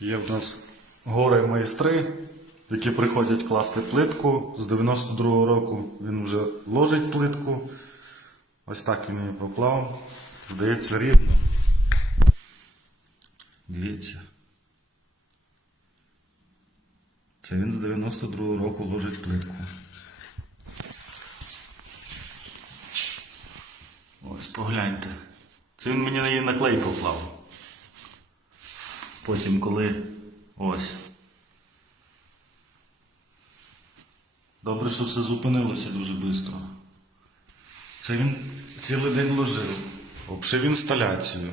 Є в нас гори майстри, які приходять класти плитку. З 92-го року він вже ложить плитку. Ось так він її поклав. Здається, рівно. Дивіться. Це він з 92-го року ложить плитку. Ось погляньте. Це він мені на її наклей поклав. Потім, коли ось. Добре, що все зупинилося дуже швидко. Це він цілий день ложив. Обшив інсталяцію.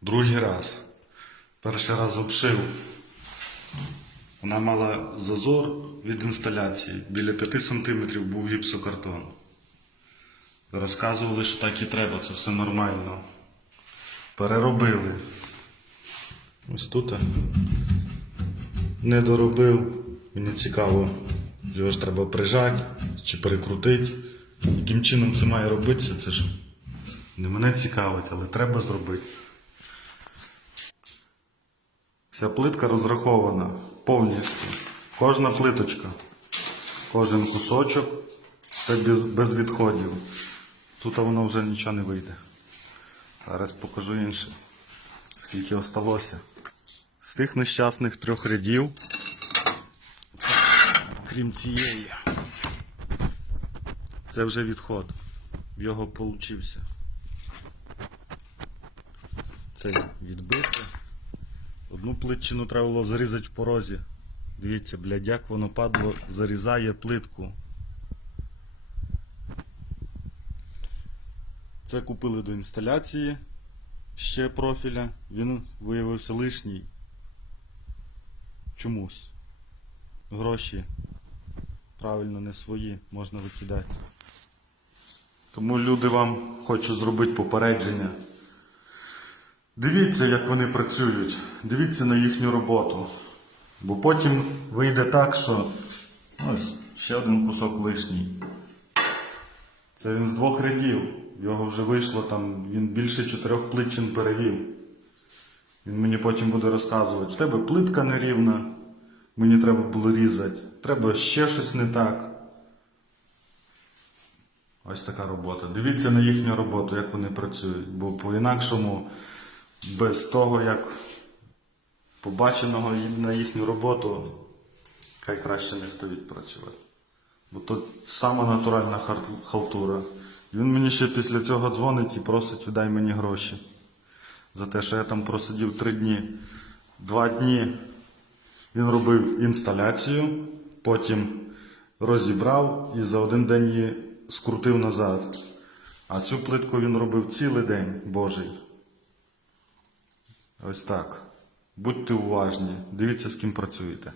Другий раз. Перший раз обшив. Вона мала зазор від інсталяції. Біля 5 см був гіпсокартон. Розказували, що так і треба, це все нормально. Переробили. Ось тут не доробив. Мені цікаво, його ж треба прижати чи перекрутити. Яким чином це має робитися, це ж не мене цікавить, але треба зробити. Ця плитка розрахована повністю. Кожна плиточка, кожен кусочок, все без, без відходів. Тут воно вже нічого не вийде. Зараз покажу інше, скільки осталося. З тих нещасних трьох рядів, крім цієї, це вже відход. В його получився. Це відбите. Одну плитчину треба було зарізати в порозі. Дивіться, блядь, як воно падло, зарізає плитку. Це купили до інсталяції ще профіля. Він виявився лишній. Чомусь. Гроші правильно не свої, можна викидати. Тому люди вам хочу зробити попередження. Дивіться, як вони працюють, дивіться на їхню роботу. Бо потім вийде так, що ось ще один кусок лишній. Це він з двох рядів. Його вже вийшло там, він більше чотирьох плитчин перевів. Він мені потім буде розказувати, в тебе плитка нерівна, мені треба було різати, треба ще щось не так. Ось така робота. Дивіться на їхню роботу, як вони працюють, бо по-інакшому, без того, як побаченого на їхню роботу, хай краще не стоїть працювати. Бо то сама натуральна халтура. Він мені ще після цього дзвонить і просить віддай мені гроші. За те, що я там просидів три дні. Два дні він робив інсталяцію, потім розібрав і за один день її скрутив назад. А цю плитку він робив цілий день Божий. Ось так. Будьте уважні, дивіться, з ким працюєте.